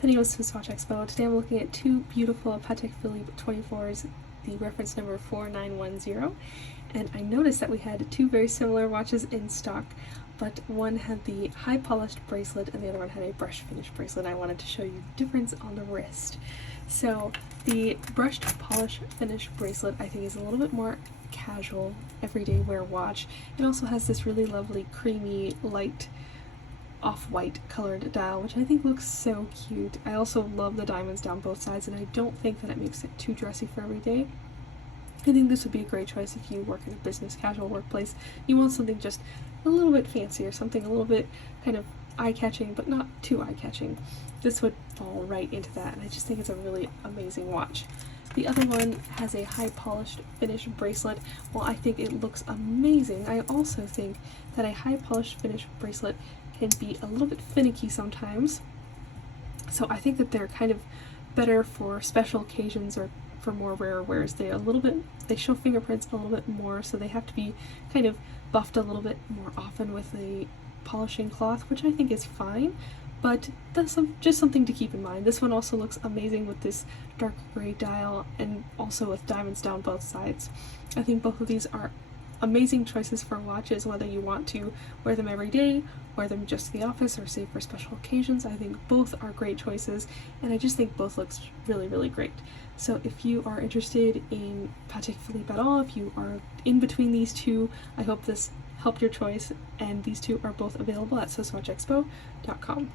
Video Swiss Watch Expo. Today I'm looking at two beautiful Patek Philippe 24s, the reference number 4910, and I noticed that we had two very similar watches in stock, but one had the high polished bracelet and the other one had a brush finish bracelet. I wanted to show you the difference on the wrist. So the brushed polish finish bracelet I think is a little bit more casual, everyday wear watch. It also has this really lovely creamy light off-white colored dial, which I think looks so cute. I also love the diamonds down both sides, and I don't think that it makes it too dressy for every day. I think this would be a great choice if you work in a business casual workplace. You want something just a little bit fancier, something a little bit kind of eye-catching, but not too eye-catching. This would fall right into that, and I just think it's a really amazing watch. The other one has a high polished finish bracelet. While I think it looks amazing, I also think that a high polished finish bracelet can be a little bit finicky sometimes. So I think that they're kind of better for special occasions or for more rare wears. They show fingerprints a little bit more, so they have to be kind of buffed a little bit more often with a polishing cloth, which I think is fine, but that's just something to keep in mind. This one also looks amazing with this dark gray dial and also with diamonds down both sides. I think both of these are amazing choices for watches, whether you want to wear them every day, wear them just to the office, or save for special occasions. I think both are great choices, and I just think both looks really, really great. So if you are interested in Patek Philippe at all, if you are in between these two, I hope this helped your choice, and these two are both available at SwissWatchExpo.com.